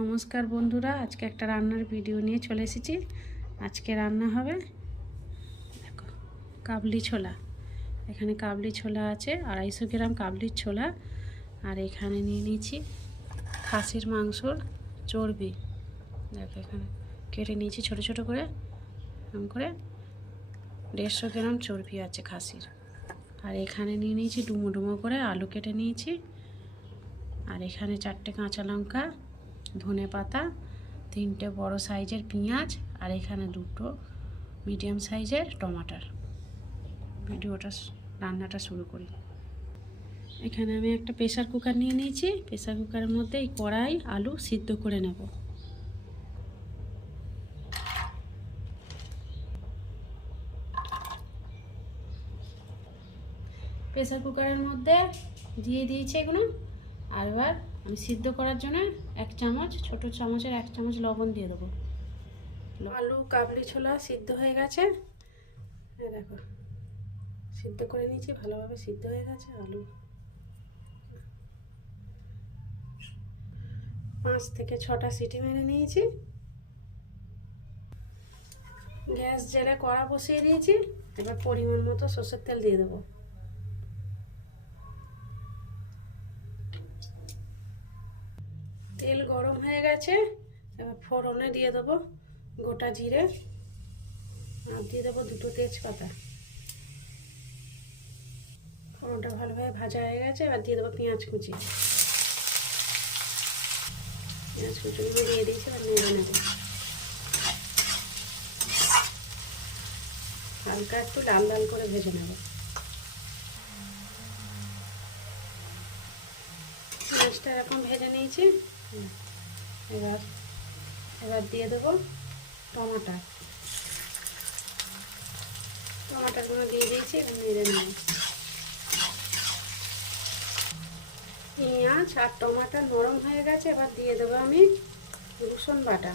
নমস্কার বন্ধুরা, আজকে একটা রান্নার ভিডিও নিয়ে চলে এসেছি। আজকে রান্না হবে দেখো কাবলি ছোলা। এখানে কাবলি ছোলা আছে 250 গ্রাম কাবলির ছোলা। আর এখানে নিয়ে নিয়েছি খাসির মাংসর চর্বি। দেখো এখানে কেটে নিয়েছি ছোট ছোট করে, এরকম করে 150 গ্রাম চর্বি আছে খাসির। আর এখানে নিয়ে নিয়েছি ডুমো ডুমো করে আলু কেটে নিয়েছি। আর এখানে 4টে কাঁচা লঙ্কা, ধনে পাতা, 3টে বড় সাইজের পেঁয়াজ, আর এখানে 2টো মিডিয়াম সাইজের টমাটার। রান্নাটা শুরু করি। এখানে আমি একটা প্রেসার কুকার নিয়ে নিয়েছি। প্রেসার কুকারের মধ্যে এই কড়াই আলু সিদ্ধ করে নেব। প্রেসার কুকারের মধ্যে দিয়ে দিয়েছি এগুলো। আর এবার আমি সিদ্ধ করার জন্য 1 চামচ, ছোট চামচের 1 চামচ লবণ দিয়ে দেবো। আলু কাবলি ছোলা সিদ্ধ হয়ে গেছে। দেখো সিদ্ধ করে নিয়েছি, ভালোভাবে সিদ্ধ হয়ে গেছে আলু। 5 থেকে 6টা সিটি মেরে নিয়েছি। গ্যাস জেলে কড়া বসিয়ে দিয়েছি। এবার পরিমাণ মতো সরষের তেল দিয়ে দেবো। তেল গরম হয়ে গেছে। এবার ফোড়নে দিয়ে দেবো গোটা জিরে, আর দিয়ে দেবো 2টো তেজপাতা। ফোড়নটা ভালোভাবে ভাজা হয়ে গেছে। এবার দিয়ে দেবো পেঁয়াজ কুচি। পেঁয়াজ কুচিগুলো দিয়ে দিয়েছি, আর নেড়ে নেব। হালকা একটু লাল লাল করে ভেজে নেব। পেঁয়াজটা এরকম ভেজে নিয়েছি। এবার দিয়ে দেবো টমাটারগুলো দিয়ে দিয়েছি। এবার নেড়ে নেব। পেঁয়াজ আর টমাটো নরম হয়ে গেছে। এবার দিয়ে দেবো আমি রসুন বাটা,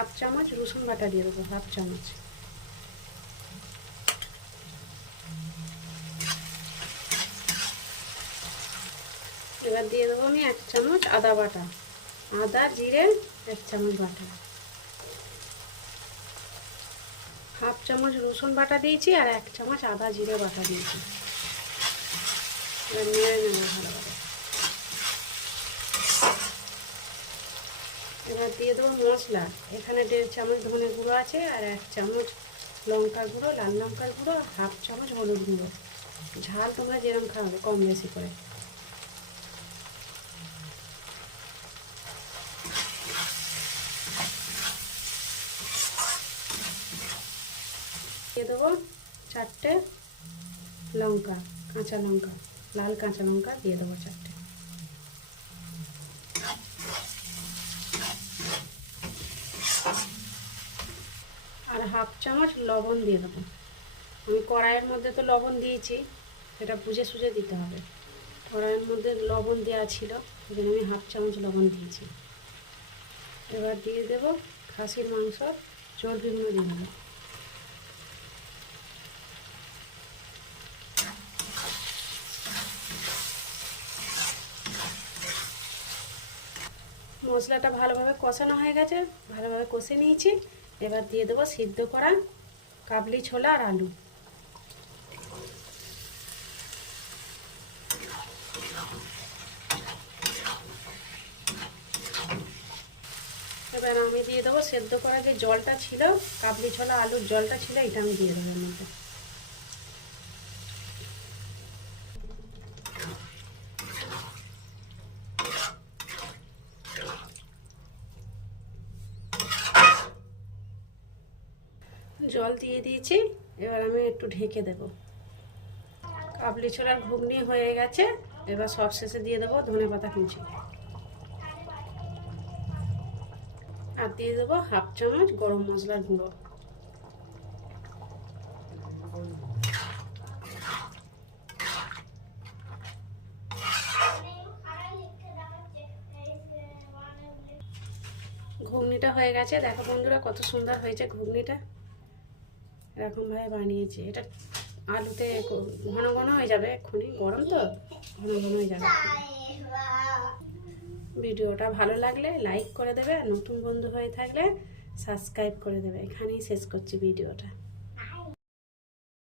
1/2 চামচ রসুন বাটা দিয়ে দেবো, 1/2 চামচ। এবার দিয়ে দেবো আমি 1 চামচ আদা বাটা, আদা জিরে 1 চামচ বাটা। 1/2 চামচ রসুন বাটা দিয়েছি, আর 1 চামচ আদা জিরে বাটা দিয়েছি। এবার নেড়ে নেব ভালোভাবে। এবার দিয়ে দেবো মশলা। এখানে 1.5 চামচ ধনে গুঁড়ো আছে, আর 1 চামচ লঙ্কার গুঁড়ো, লাল লঙ্কার গুঁড়ো, আর 1/2 চামচ হলুদ গুঁড়ো। ঝাল তোমরা যেরকম খাবে কম বেশি করে। দিয়ে দেবো 4টে লঙ্কা, কাঁচা লঙ্কা, লাল কাঁচা লঙ্কা দিয়ে দেবো 4টে। আর 1/2 চামচ লবণ দিয়ে দেবো। আমি কড়াইয়ের মধ্যে তো লবণ দিয়েছি, সেটা বুঝে সুঝে দিতে হবে। কড়াইয়ের মধ্যে লবণ দেওয়া ছিল, সেই জন্য আমি 1/2 চামচ লবণ দিয়েছি। এবার দিয়ে দেবো খাসির মাংস চর্বিগুলো দিয়ে দেবো। মশলাটা ভালোভাবে কষানো হয়ে গেছে, ভালোভাবে কষে নিয়েছি। এবার দিয়ে দেবো সিদ্ধ করা কাবলি ছোলা আর আলু। এবার আমি দিয়ে দেবো সেদ্ধ করা যে জলটা ছিল, কাবলি ছোলা আলুর জলটা ছিল, এটা আমি দিয়ে দেবো এর মধ্যে। জল দিয়ে দিয়েছি। এবার আমি একটু ঢেকে দেব। কাবলি ছোলার ঘুগনি হয়ে গেছে। এবার সবশেষে দিয়ে দেবো ধনে পাতা কুচি, আর দিয়ে দেবো 1/2 চামচ গরম মশলার গুঁড়ো। ঘুগনিটা হয়ে গেছে। দেখো বন্ধুরা কত সুন্দর হয়েছে ঘুগনিটা। এরকমভাবে বানিয়েছি। এটা আলুতে ঘন ঘন হয়ে যাবে, এক্ষুনি গরম তো ঘন ঘন হয়ে যাবে। ভিডিওটা ভালো লাগলে লাইক করে দেবে, আর নতুন বন্ধু হয়ে থাকলে সাবস্ক্রাইব করে দেবে। এখানেই শেষ করছি ভিডিওটা।